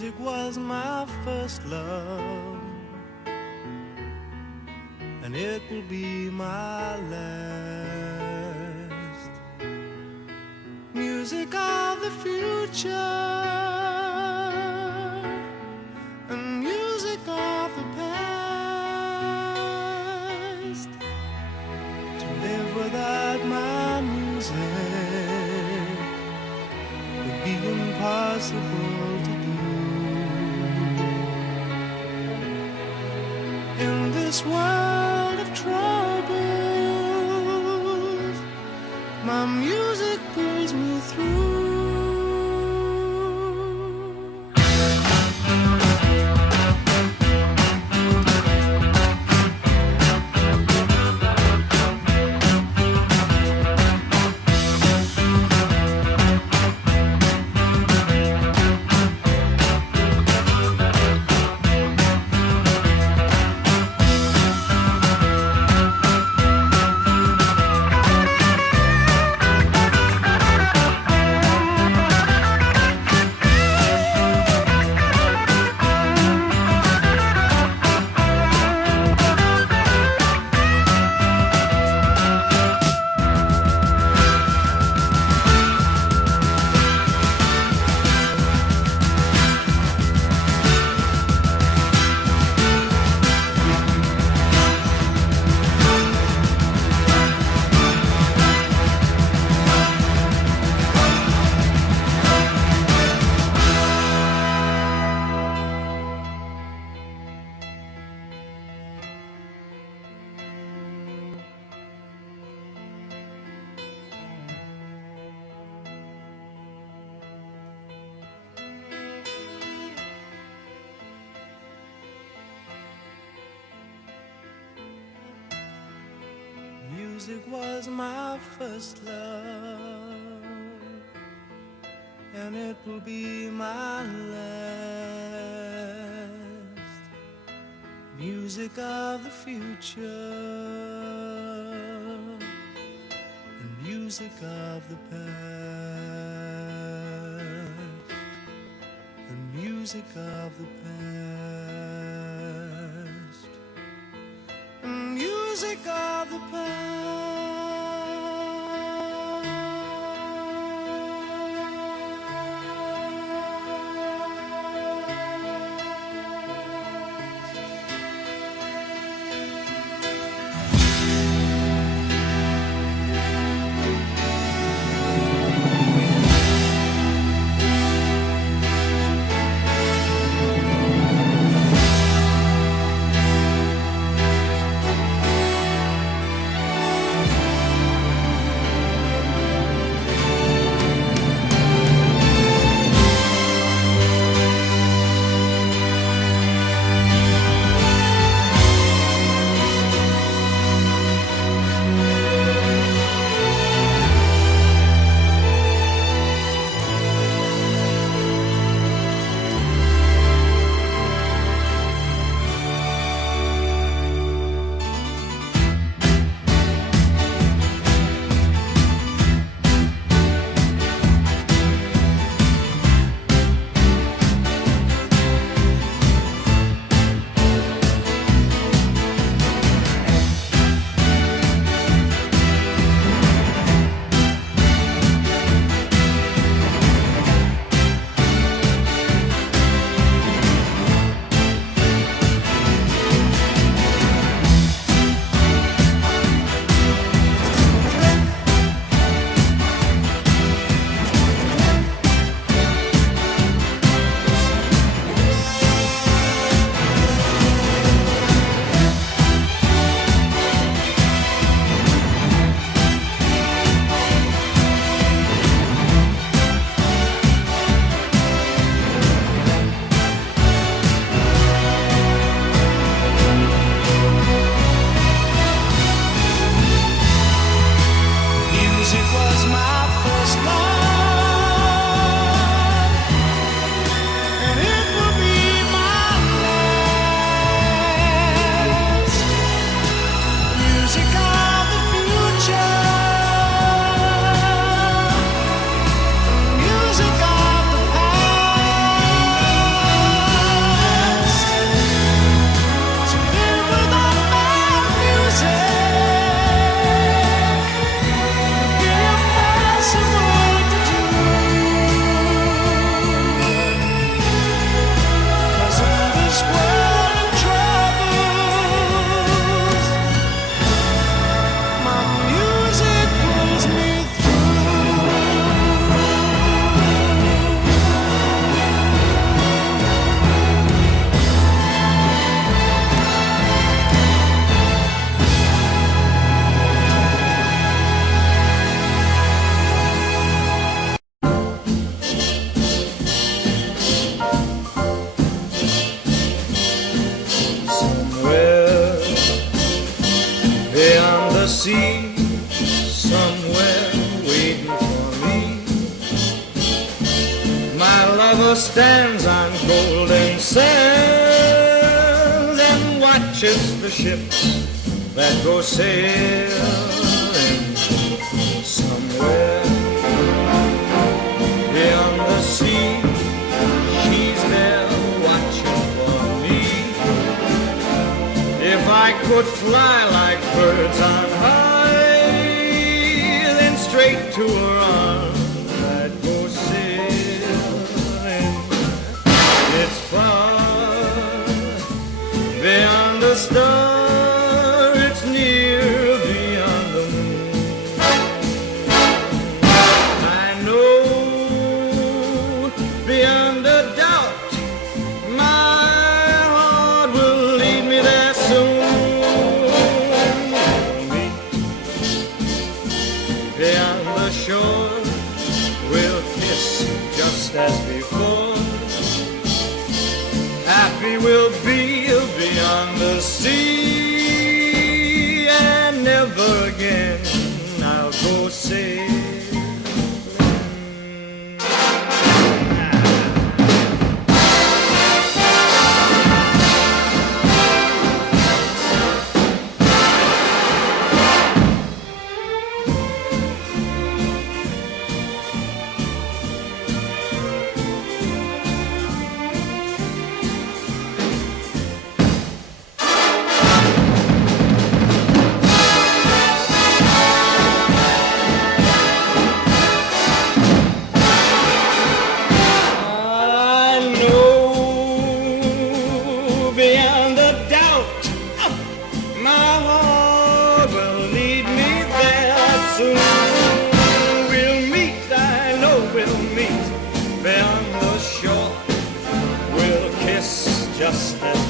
Music was my first love, and it will be my last. Music of the future and music of the past. To live without my music would be impossible to do. In this world of troubles, my music pulls me through. Music was my first love, and it will be my last. Music of the future and music of the past, and music of the past, and music of the past. sea, somewhere waiting for me. My lover stands on golden sands and watches the ships that go sailing somewhere beyond the sea. She's there watching for me. If I could fly like birds on high, then straight to her arms I'd go sailing. It's far beyond the star, it's near beyond the moon. I know beyond a doubt my heart will lead me there soon. We'll meet beyond the shore, we'll kiss just as before. Happy we'll be beyond the sea, and never again I'll go sailing. Beyond a doubt, my heart will lead me there soon. We'll meet, I know we'll meet beyond the shore. We'll kiss just as